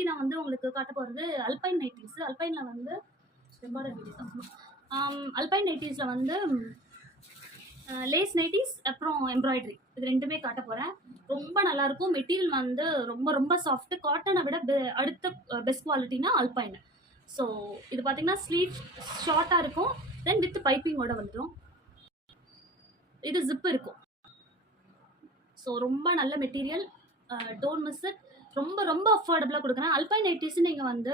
இன்னைக்கு நான் வந்து உங்களுக்கு காட்ட போகிறது அல்பைன் நைட்டிஸ். அல்பைனில் வந்து எம்பாய்டரி நைட்டிஸ். அல்பைன் நைட்டிஸில் வந்து லேஸ் நைட்டிஸ் அப்புறம் எம்ப்ராய்டரி இது ரெண்டுமே காட்ட போகிறேன். ரொம்ப நல்லாயிருக்கும். மெட்டீரியல் வந்து ரொம்ப ரொம்ப சாஃப்ட்டு. காட்டனை விட அடுத்த பெஸ்ட் குவாலிட்டினா அல்பைன். ஸோ இது பார்த்தீங்கன்னா ஸ்லீவ் ஷார்ட்டாக இருக்கும், தென் வித் பைப்பிங்கோட வந்துடும். இது ஜிப் இருக்கும். ஸோ ரொம்ப நல்ல மெட்டீரியல், டோன்ட் மிஸ் இட். ரொம்ப ரொம்ப அஃபோர்டபுளாக கொடுக்குறேன். அல்பைன் நைட்டிஸ் நீங்கள் வந்து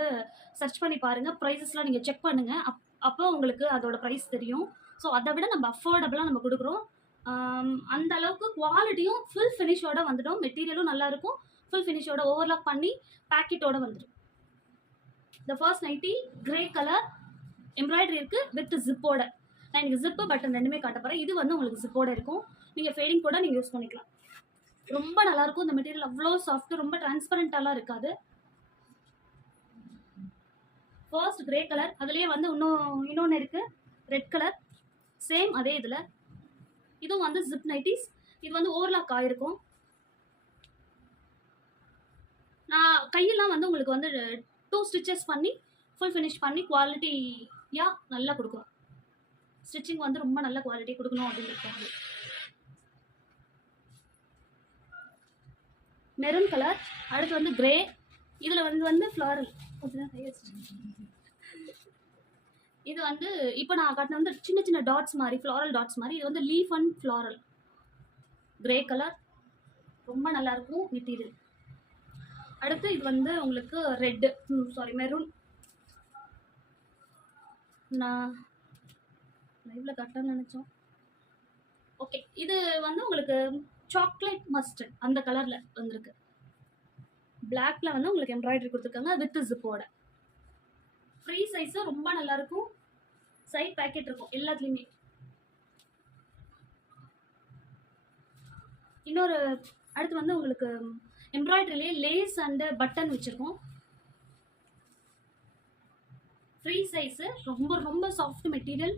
சர்ச் பண்ணி பாருங்கள், ப்ரைஸஸ்லாம் நீங்கள் செக் பண்ணுங்கள். அப்போ உங்களுக்கு அதோட ப்ரைஸ் தெரியும். ஸோ அதை விட நம்ம அஃபோர்டபுளாக நம்ம கொடுக்குறோம். அந்த அளவுக்கு குவாலிட்டியும் ஃபுல் ஃபினிஷோட வந்துடும். மெட்டீரியலும் நல்லாயிருக்கும். ஃபுல் ஃபினிஷோட ஓவர்லாக் பண்ணி பேக்கெட்டோட வந்துடும். இந்த first nighty grey colour embroidery இருக்குது வித் ஜிப்போட. நான் எனக்கு ஜிப்பு பட்டன் ரெண்டுமே காட்ட போகிறேன். இது வந்து உங்களுக்கு ஜிப்போட இருக்கும். நீங்கள் ஃபேடிங் கூட நீங்கள் யூஸ் பண்ணிக்கலாம். ரொம்ப நல்லாயிருக்கும். இந்த மெட்டீரியல் அவ்வளோ சாஃப்ட்டு, ரொம்ப டிரான்ஸ்பரண்டாலாம் இருக்காது. ஃபர்ஸ்ட் கிரே கலர், அதுலேயே வந்து இன்னொன்று இருக்குது ரெட் கலர், சேம் அதே இதில். இதுவும் வந்து ஜிப் நைட்டிஸ். இது வந்து ஓவர்லாக் ஆகிருக்கும். நான் கையெல்லாம் வந்து உங்களுக்கு வந்து 2 ஸ்டிச்சஸ் பண்ணி ஃபுல் ஃபினிஷ் பண்ணி குவாலிட்டியாக நல்லா கொடுக்கும். ஸ்டிச்சிங் வந்து ரொம்ப நல்ல குவாலிட்டி கொடுக்கணும் அப்படின்னு. மெரூன் கலர், அடுத்து வந்து கிரே. இதில் வந்து ஃப்ளாரல். இது வந்து இப்போ நான் காட்டின வந்து சின்ன சின்ன டாட்ஸ் மாதிரி, ஃப்ளாரல் டாட்ஸ் மாதிரி. இது வந்து leaf and floral. Grey colour ரொம்ப நல்லாயிருக்கும் மெட்டீரியல். அடுத்து இது வந்து உங்களுக்கு ரெட்டு, மெரூன். நான் லைவில் கட்டணும்னு நினச்சோம். ஓகே, இது வந்து உங்களுக்கு சாக்லேட் மஸ்டர்ட் அந்த கலரில் வந்திருக்கு. பிளாக்ல வந்து உங்களுக்கு எம்ப்ராய்டரி கொடுத்துருக்காங்க வித் ஜிப்போட. ஃப்ரீ சைஸும் ரொம்ப நல்லாயிருக்கும். சைட் பேக்கெட் இருக்கும் எல்லாத்துலேயுமே. இன்னொரு அடுத்து வந்து உங்களுக்கு எம்ப்ராய்டரிலே லேஸ் அண்டு பட்டன் வச்சுருக்கோம். ஃப்ரீ சைஸு, ரொம்ப ரொம்ப சாஃப்ட் மெட்டீரியல்,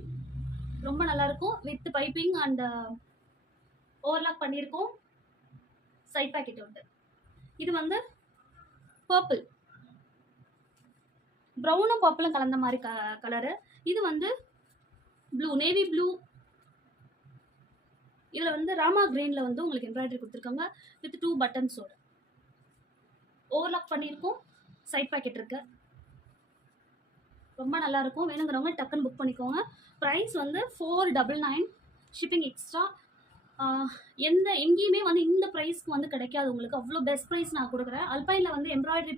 ரொம்ப நல்லாயிருக்கும். வித் பைப்பிங் அண்ட் ஓவர்லாக் பண்ணியிருக்கோம். சைட் பேக்கெட் உண்டு. இது வந்து பர்பிள், ப்ரௌனும் பர்பிளும் கலந்த மாதிரி கலரு. இது வந்து ப்ளூ, நேவி ப்ளூ. இதில் வந்து ராமா கிரீனில் வந்து உங்களுக்கு எம்ப்ராய்டரி கொடுத்துருக்காங்க வித் 2 பட்டன்ஸோட. ஓவர்லாக் பண்ணியிருக்கோம். சைட் பேக்கெட் இருக்கு. ரொம்ப நல்லாயிருக்கும். வேணுங்கிறவங்க டக்குன்னு புக் பண்ணிக்கோங்க. ப்ரைஸ் வந்து 499, ஷிப்பிங் எக்ஸ்ட்ரா. எங்கேயுமே வந்து இந்த ப்ரைஸ்க்கு வந்து கிடைக்காது உங்களுக்கு. அவ்வளோ பெஸ்ட் ப்ரைஸ் நான் கொடுக்குறேன். அல்பைனில் வந்து எம்ப்ராய்டரி